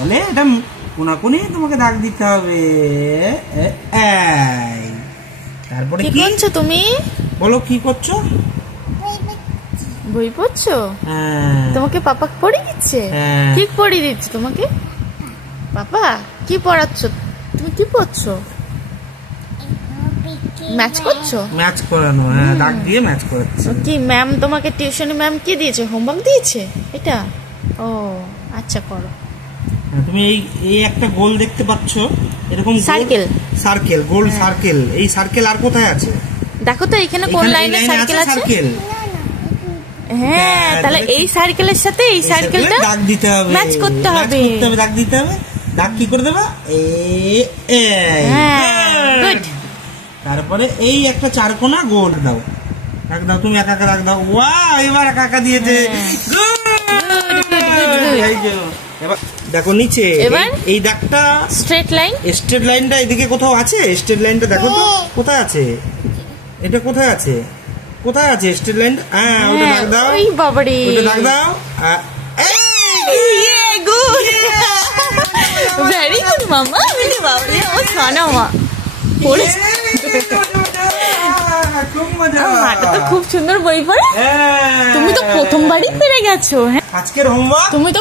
তাহলে এটা কোনাকুনি তোমাকে দাগ দিতে হবে। তারপরে কি করছো তুমি? বলো কি করছো? বই পড়ছো? তোমাকে পাপা পড়িয়ে দিচ্ছে? কি পড়িয়ে দিচ্ছে তোমাকে পাপা? কি পড়াচ্ছ? তুমি কি পড়ছো? ম্যাচ করছো? ম্যাচ করানো, হ্যাঁ, দাগ দিয়ে ম্যাচ করাচ্ছি। কি ম্যাম তোমাকে টিউশনে ম্যাম কি দিয়েছে? হোমওয়ার্ক দিয়েছে এটা? ও আচ্ছা, করো। তুমি এই একটা গোল দেখতে পাচ্ছ, এরকম সার্কেল, গোল সার্কেল। এই সার্কেল আর কোথায় আছে দেখো তো, এখানে কোন লাইনে সার্কেল আছে? হ্যাঁ, তাহলে এই সার্কেলের সাথে এই সার্কেলটা দাগ দিতে হবে, ম্যাচ করতে হবে, দাগ দিতে হবে। দাগ কি করে দেবা? গুড। তারপরে এই একটা চারকোনা গোল দাও, দাগ দাও, তুমি একা একা দাগ দাও। ওয়াও, এবার একা একা দিয়েছে। এবার দেখো নিচে এই দাগটা স্ট্রেট লাইনটা এদিকে কোথাও আছে? স্ট্রেট লাইনটা দেখো তো কোথায় আছে? এটা কোথায় আছে? কোথায় আছে স্ট্রেট লাইনটা? হ্যাঁ, ওটা দাগ দাও। ওই বাবারে, ওটা দাগ দাও। গুড, ভেরি গুড মামা। মিলি বাবারে, ও সোনা মা পড়ে। মাটা তো খুব সুন্দর বই পড়ে। তুমি তো প্রথমবারই পেরে গেছো। হ্যাঁ, আজকের হোমওয়ার্ক তুমি তো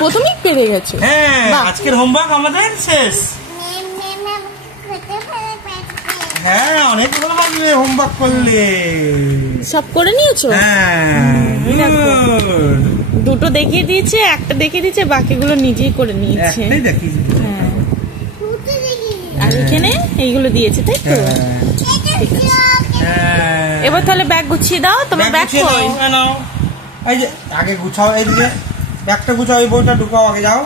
প্রথমেই পেরে গেছো। হ্যাঁ, আজকের হোমওয়ার্ক আমাদের শেষ। হ্যাঁ, অনেক ভালো লাগবে হোমওয়ার্ক করলে। সব করে নিয়েছো? হ্যাঁ, দুটো দেখিয়ে দিয়েছে, একটা দেখিয়ে দিয়েছে, বাকিগুলো নিজেই করে নিয়েছে। একটাই দেখিয়ে দিয়েছে। হ্যাঁ, আর এখানে এইগুলো দিয়েছে, তাই তো? ঠিক আছে, এবার তাহলে ব্যাগ গুছিয়ে দাও। তোমার ব্যাগ কই? এই যে আগে গুছাও, এইদিকে ব্যাগটা গুছাও, এই বইটা ঢুকাও, আগে যাও।